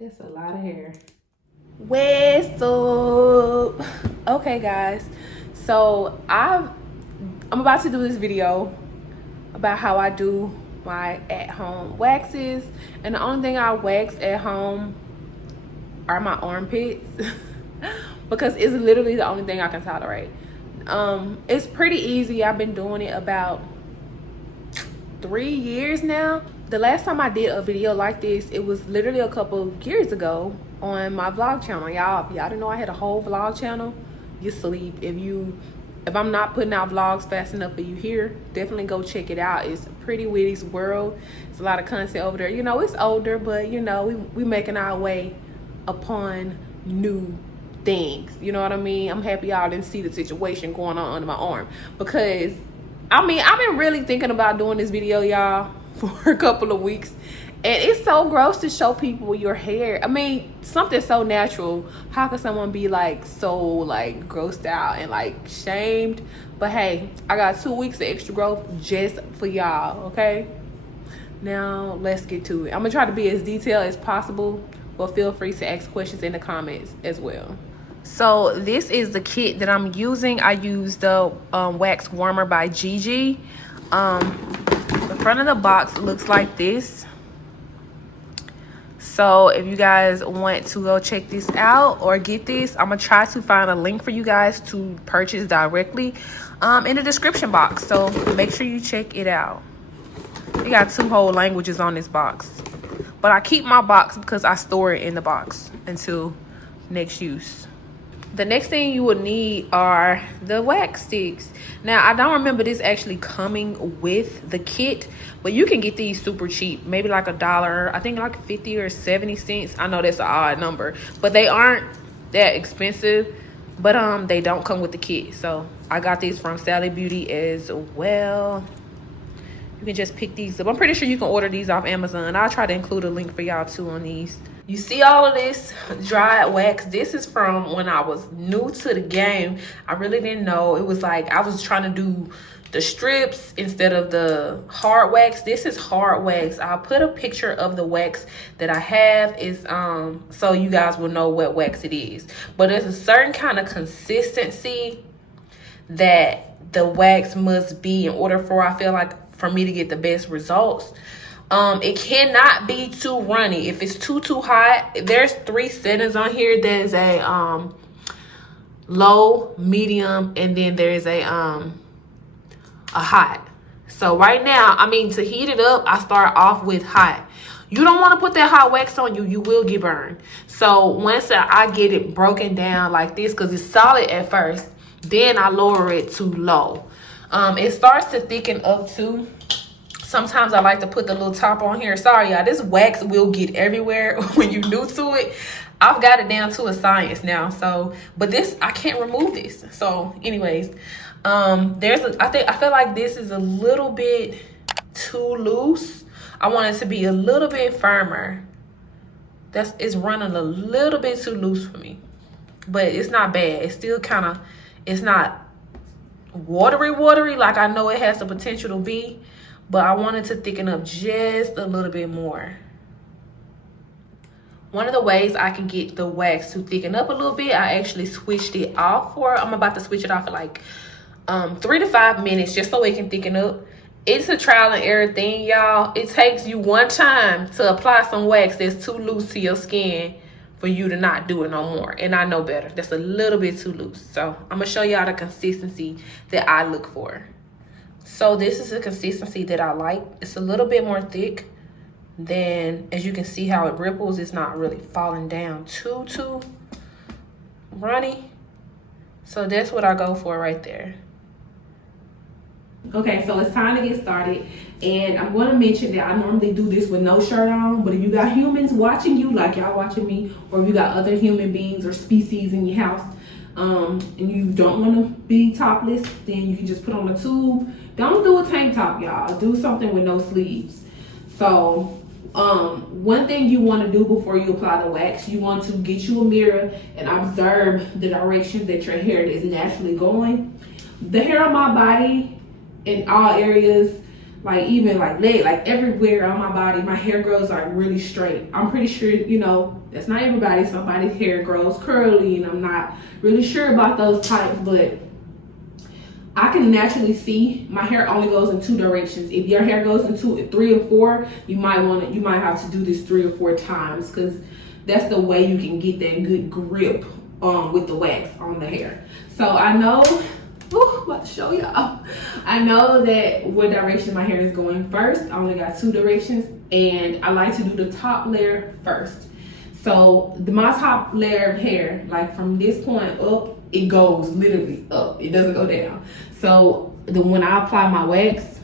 That's a lot of hair. What's up? Okay, guys. So I'm about to do this video about how I do my at-home waxes, and the only thing I wax at home are my armpits because it's literally the only thing I can tolerate. It's pretty easy. I've been doing it about 3 years now. The last time I did a video like this, it was literally a couple years ago on my vlog channel. Y'all didn't know I had a whole vlog channel? You sleep. If I'm not putting out vlogs fast enough for you here, definitely go check it out. It's Prettywitty's world. It's a lot of content over there. You know, it's older, but you know, we making our way upon new things. You know what I mean? I'm happy y'all didn't see the situation going on under my arm, because I mean, I've been really thinking about doing this video, y'all, for a couple of weeks. And it's so gross to show people your hair. I mean, something so natural. How can someone be like so like grossed out and like shamed? But hey, I got 2 weeks of extra growth just for y'all, okay? Now let's get to it. I'm gonna try to be as detailed as possible, but feel free to ask questions in the comments as well. So this is the kit that I'm using. I use the wax warmer by Gigi. The front of the box looks like this. So if you guys want to go check this out or get this, I'm gonna try to find a link for you guys to purchase directly in the description box. So make sure you check it out. It got 2 whole languages on this box, but I keep my box because I store it in the box until next use. The next thing you will need are the wax sticks. Now, I don't remember this actually coming with the kit, but you can get these super cheap, maybe like $1, I think like 50 or 70 cents. I know that's an odd number, but they aren't that expensive, but they don't come with the kit. So I got these from Sally Beauty as well. You can just pick these up. I'm pretty sure you can order these off Amazon. I'll try to include a link for y'all too on these. You see all of this dried wax? This is from when I was new to the game. I really didn't know. It was like I was trying to do the strips instead of the hard wax. This is hard wax. I'll put a picture of the wax that I have, is so you guys will know what wax it is. But there's a certain kind of consistency that the wax must be in order for, I feel like, for me to get the best results. It cannot be too runny. If it's too hot, there's 3 settings on here. There's a low, medium, and then there's a hot. So right now, I mean, to heat it up, I start off with hot. You don't want to put that hot wax on you. You will get burned. So once I get it broken down like this, because it's solid at first, then I lower it to low. It starts to thicken up too. Sometimes I like to put the little top on here. Sorry, y'all, this wax will get everywhere when you're new to it. I've got it down to a science now. So, but this, I can't remove this. So anyways, I feel like this is a little bit too loose. I want it to be a little bit firmer. It's running a little bit too loose for me, but it's not bad. It's still kind of, it's not watery like I know it has the potential to be, but I wanted to thicken up just a little bit more. One of the ways I can get the wax to thicken up a little bit, I actually switched it off I'm about to switch it off for like 3 to 5 minutes just so it can thicken up. It's a trial and error thing, y'all. It takes you one time to apply some wax that's too loose to your skin for you to not do it no more. And I know better. That's a little bit too loose. So I'm gonna show y'all the consistency that I look for. So this is the consistency that I like. It's a little bit more thick than, as you can see how it ripples. It's not really falling down too runny. So that's what I go for right there. Okay, so it's time to get started, and I'm going to mention that I normally do this with no shirt on, but if you got humans watching you like y'all watching me, or if you got other human beings or species in your house, and you don't want to be topless, then you can just put on a tube. Don't do a tank top, y'all. Do something with no sleeves. So one thing you want to do before you apply the wax, you want to get you a mirror and observe the direction that your hair is naturally going. The hair on my body in all areas, like even like leg, like everywhere on my body, my hair grows like really straight. I'm pretty sure, you know, that's not everybody. Somebody's hair grows curly, and I'm not really sure about those types, but I can naturally see my hair only goes in 2 directions. If your hair goes into 3 or 4, you might have to do this 3 or 4 times, because that's the way you can get that good grip with the wax on the hair. So I know, I'm about to show y'all. I know that what direction my hair is going first. I only got 2 directions, and I like to do the top layer first. So my top layer of hair, like from this point up, it goes literally up. It doesn't go down. So when I apply my wax,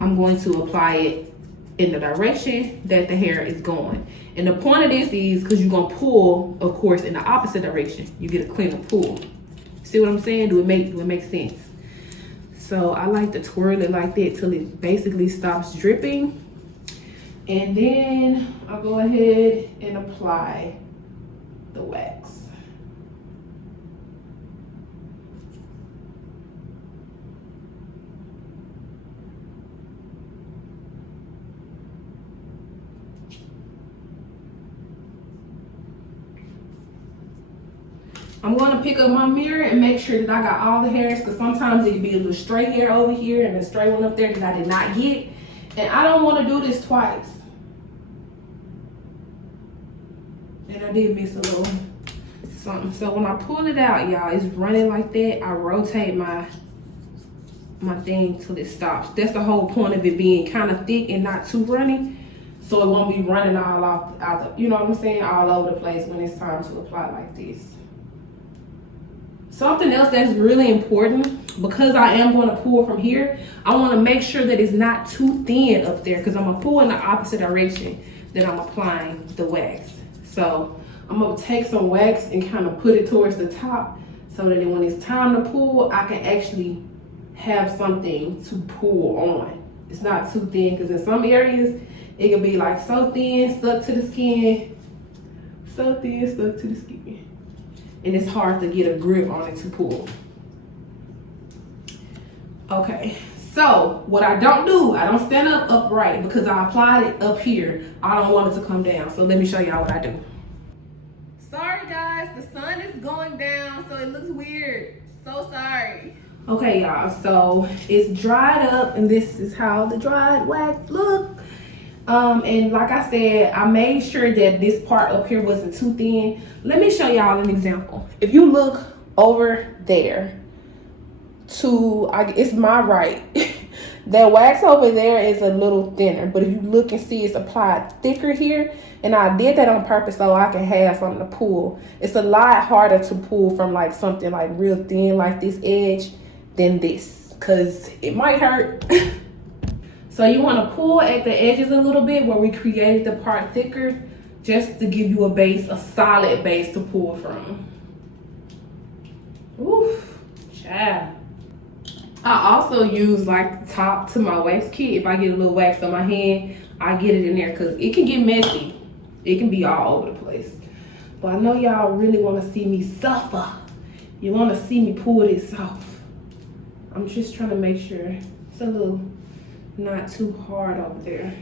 I'm going to apply it in the direction that the hair is going. And the point of this is because you're going to pull, of course, in the opposite direction. You get a cleaner pull. See what I'm saying? Do it make sense? So I like to twirl it like that till it basically stops dripping. And then I'll go ahead and apply the wax. I'm going to pick up my mirror and make sure that I got all the hairs, because sometimes it can be a little stray hair over here and a stray one up there that I did not get. And I don't want to do this twice. And I did miss a little something. So when I pull it out, y'all, it's running like that. I rotate my thing till it stops. That's the whole point of it being kind of thick and not too runny. So it won't be running all off, you know what I'm saying, all over the place when it's time to apply like this. Something else that's really important, because I am going to pull from here, I want to make sure that it's not too thin up there, because I'm going to pull in the opposite direction that I'm applying the wax. So I'm going to take some wax and kind of put it towards the top, so that when it's time to pull, I can actually have something to pull on. It's not too thin, because in some areas, it can be like so thin, stuck to the skin. So thin, stuck to the skin. And it's hard to get a grip on it to pull. Okay, so what I don't do, I don't stand up upright, because I applied it up here. I don't want it to come down. So let me show y'all what I do. Sorry guys, the sun is going down, so it looks weird. So sorry. Okay y'all, so it's dried up, and this is how the dried wax look. And like I said, I made sure that this part up here wasn't too thin. Let me show y'all an example. If you look over there to, it's my right, that wax over there is a little thinner, but if you look and see, it's applied thicker here, and I did that on purpose so I can have something to pull. It's a lot harder to pull from like something like real thin like this edge than this, because it might hurt. So you want to pull at the edges a little bit where we created the part thicker, just to give you a base, a solid base to pull from. Oof, child. I also use like the top to my wax kit. If I get a little wax on my hand, I get it in there, because it can get messy. It can be all over the place. But I know y'all really want to see me suffer. You want to see me pull this off. I'm just trying to make sure it's a little not too hard over there.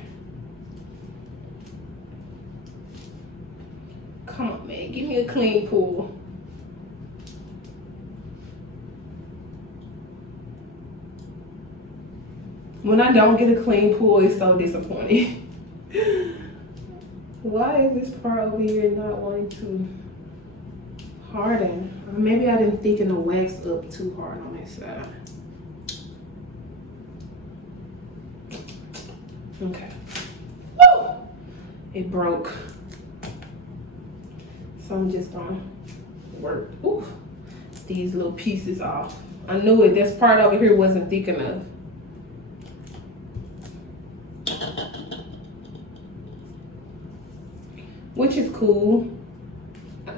Come on, man, give me a clean pull. When I don't get a clean pull, it's so disappointing. Why is this part over here not wanting to harden? Maybe I didn't thicken the wax up too hard on this side. Okay. Woo! It broke. So I'm just gonna work these little pieces off. I knew it. This part over here wasn't thick enough. Which is cool.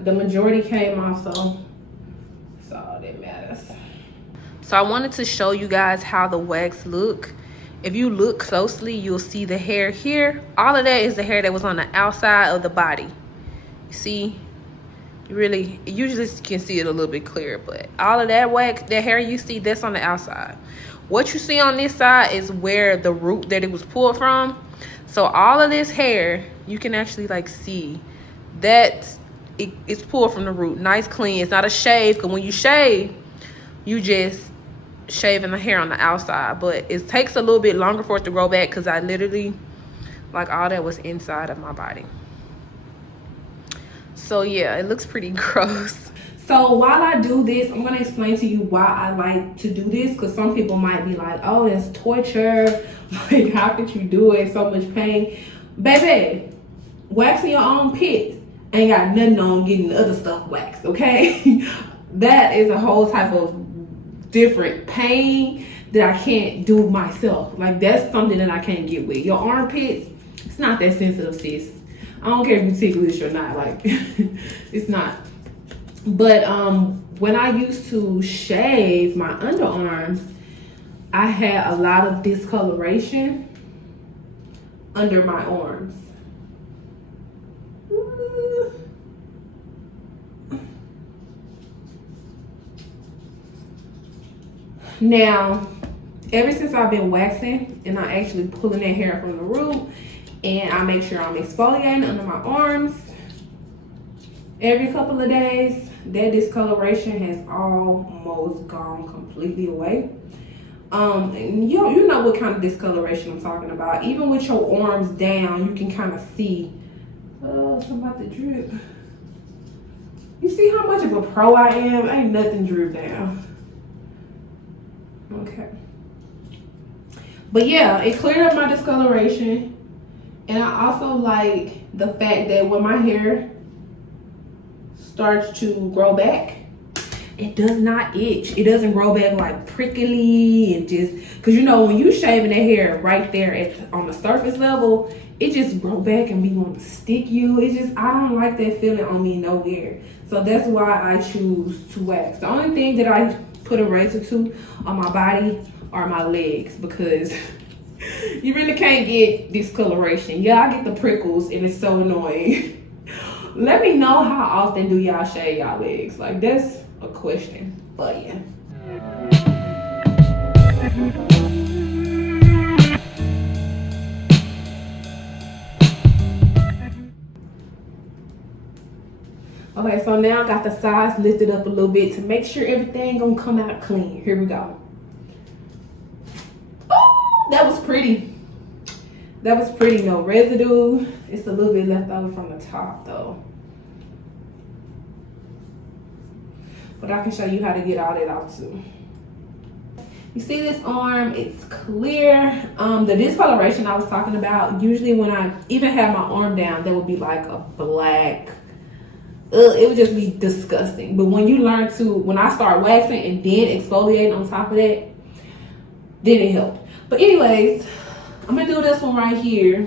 The majority came off, so that's all that matters. So I wanted to show you guys how the wax look. If you look closely, you'll see the hair here. All of that is the hair that was on the outside of the body. You see, you usually can see it a little bit clearer, but all of that wax, that hair you see, that's on the outside. what you see on this side is where the root that it was pulled from. So all of this hair, you can actually like see that it's pulled from the root. Nice, clean. It's not a shave, because when you shave, you just shaving the hair on the outside. But it takes a little bit longer for it to grow back, because I literally, like, all that was inside of my body. So yeah, it looks pretty gross. So while I do this, I'm going to explain to you why I like to do this, because some people might be like, oh, that's torture. Like, how could you do it? So much pain. Baby, waxing your own pits ain't got nothing on getting the other stuff waxed, okay? That is a whole type of different pain that I can't do myself. Like, that's something that I can't get with. Your armpits, it's not that sensitive, sis. I don't care if you ticklish or not. Like, it's not. But when I used to shave my underarms, I had a lot of discoloration under my arms. Now, ever since I've been waxing and I'm actually pulling that hair from the root, and I make sure I'm exfoliating under my arms every couple of days, that discoloration has almost gone completely away. And you know what kind of discoloration I'm talking about. Even with your arms down, you can kind of see. Oh, it's about to drip. You see how much of a pro I am? Ain't nothing drip down. Okay. But yeah, it cleared up my discoloration. And I also like the fact that when my hair starts to grow back, it does not itch. It doesn't grow back like prickly and just, because you know when you shaving that hair right there on the surface level, it just grow back and be wanting to stick you. It's just, I don't like that feeling on me nowhere. So that's why I choose to wax. The only thing that I put a razor to on my body are my legs, because you really can't get discoloration. Yeah, I get the prickles and it's so annoying. Let me know how often do y'all shave y'all legs? Like, that's a question. But yeah. Okay, so now I got the sides lifted up a little bit to make sure everything gonna come out clean. Here we go. Oh, that was pretty. That was pretty. No residue. It's a little bit left over from the top though. But I can show you how to get all that out too. You see this arm, it's clear. The discoloration I was talking about, usually when I even have my arm down, there would be like a black, it would just be disgusting. But when you learn to, when I start waxing and then exfoliating on top of that, then it helped. But anyways, I'm gonna do this one right here.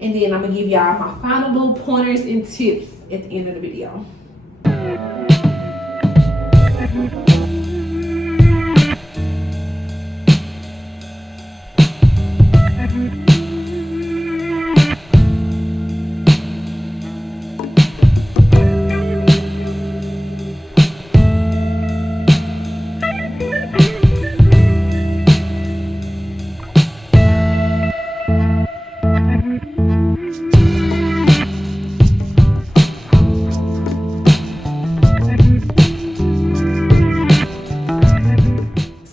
And then I'm gonna give y'all my final little pointers and tips at the end of the video.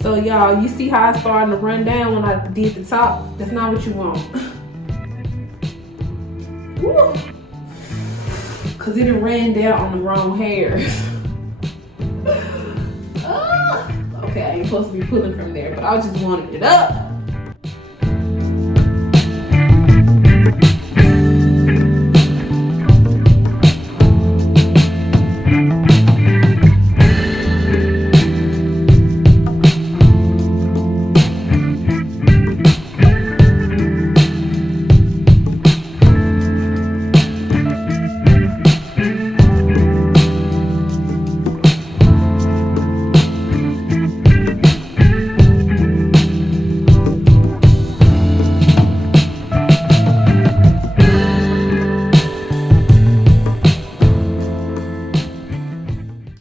So y'all, you see how it's starting to run down when I did the top? That's not what you want. Woo. Cause it ran down on the wrong hairs. Okay, I ain't supposed to be pulling from there, but I just wanted it up.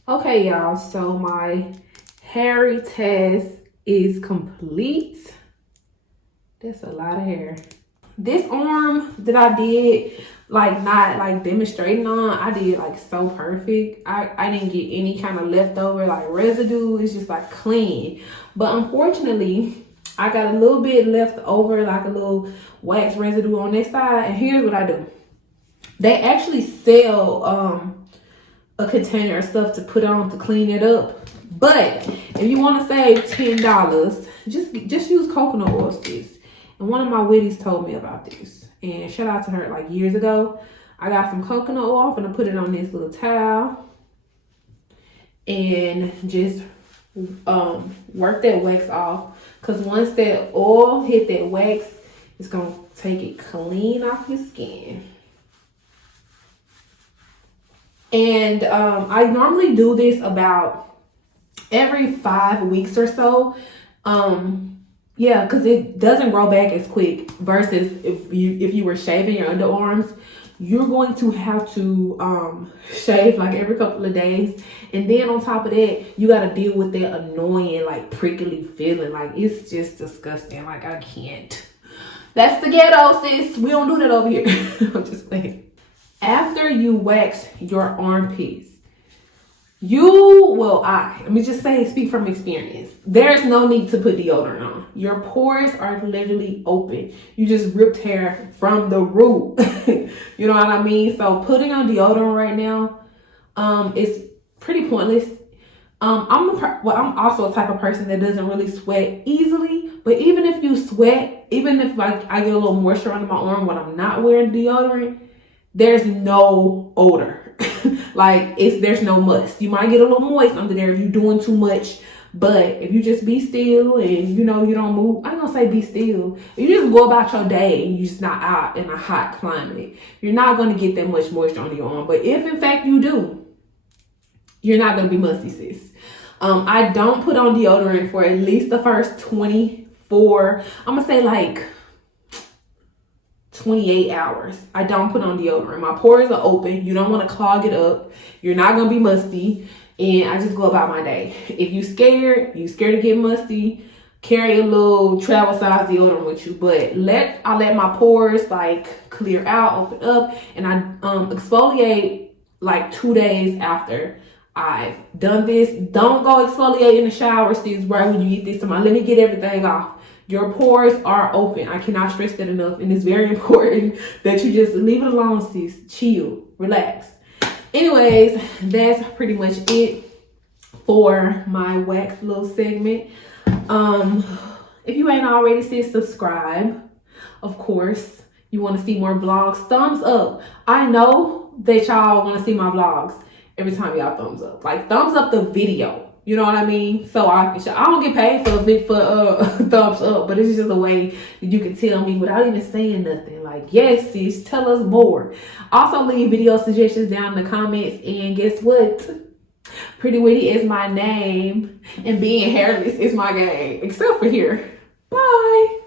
Okay, y'all, so my hairy test is complete. That's a lot of hair. This arm that I did, like not like demonstrating on, I did like so perfect. I didn't get any kind of leftover like residue. It's just like clean. But unfortunately, I got a little bit left over, like a little wax residue on this side. And here's what I do. They actually sell a container of stuff to put on to clean it up. But if you want to save $10, just use coconut oil, sis. And one of my Whitties told me about this. And shout out to her, like years ago. I got some coconut oil. I'm gonna put it on this little towel. And just work that wax off. Because once that oil hit that wax, it's gonna take it clean off your skin. And I normally do this about every 5 weeks or so. Yeah, because it doesn't grow back as quick versus if you were shaving your underarms, you're going to have to shave like every couple of days. And then on top of that, you got to deal with that annoying, like prickly feeling. Like it's just disgusting. Like I can't. That's the ghetto, sis. We don't do that over here. I'm just saying. After you wax your armpits, let me just say, speak from experience. There's no need to put deodorant on. Your pores are literally open. You just ripped hair from the root. You know what I mean? So putting on deodorant right now, is pretty pointless. I'm also a type of person that doesn't really sweat easily. But even if you sweat, even if I get a little moisture under my arm when I'm not wearing deodorant, there's no odor. Like there's no must. You might get a little moist under there if you're doing too much, but if you just be still and you don't move, I'm gonna say be still. If you just go about your day and you're just not out in a hot climate, you're not gonna get that much moisture on your arm. But if in fact you do, you're not gonna be musty, sis. I don't put on deodorant for at least the first 24, I'm gonna say like 28 hours. I don't put on deodorant. My pores are open. You don't want to clog it up. You're not going to be musty. And I just go about my day. If you scared to get musty, carry a little travel size deodorant with you. But I let my pores like clear out, open up. And I exfoliate like 2 days after I've done this. Don't go exfoliate in the shower, sis, right when you get this. Let me get everything off. Your pores are open. I cannot stress that enough. And it's very important that you just leave it alone, sis. Chill. Relax. Anyways, that's pretty much it for my wax little segment. If you ain't already, sis, subscribe. Of course, you want to see more vlogs. Thumbs up. I know that y'all want to see my vlogs every time y'all thumbs up. Like, thumbs up the video. You know what I mean? So I don't get paid for thumbs up, but it's just a way that you can tell me without even saying nothing. Like, yes, sis, tell us more. Also, leave video suggestions down in the comments. And guess what? Prettywitty is my name, and being hairless is my game. Except for here. Bye.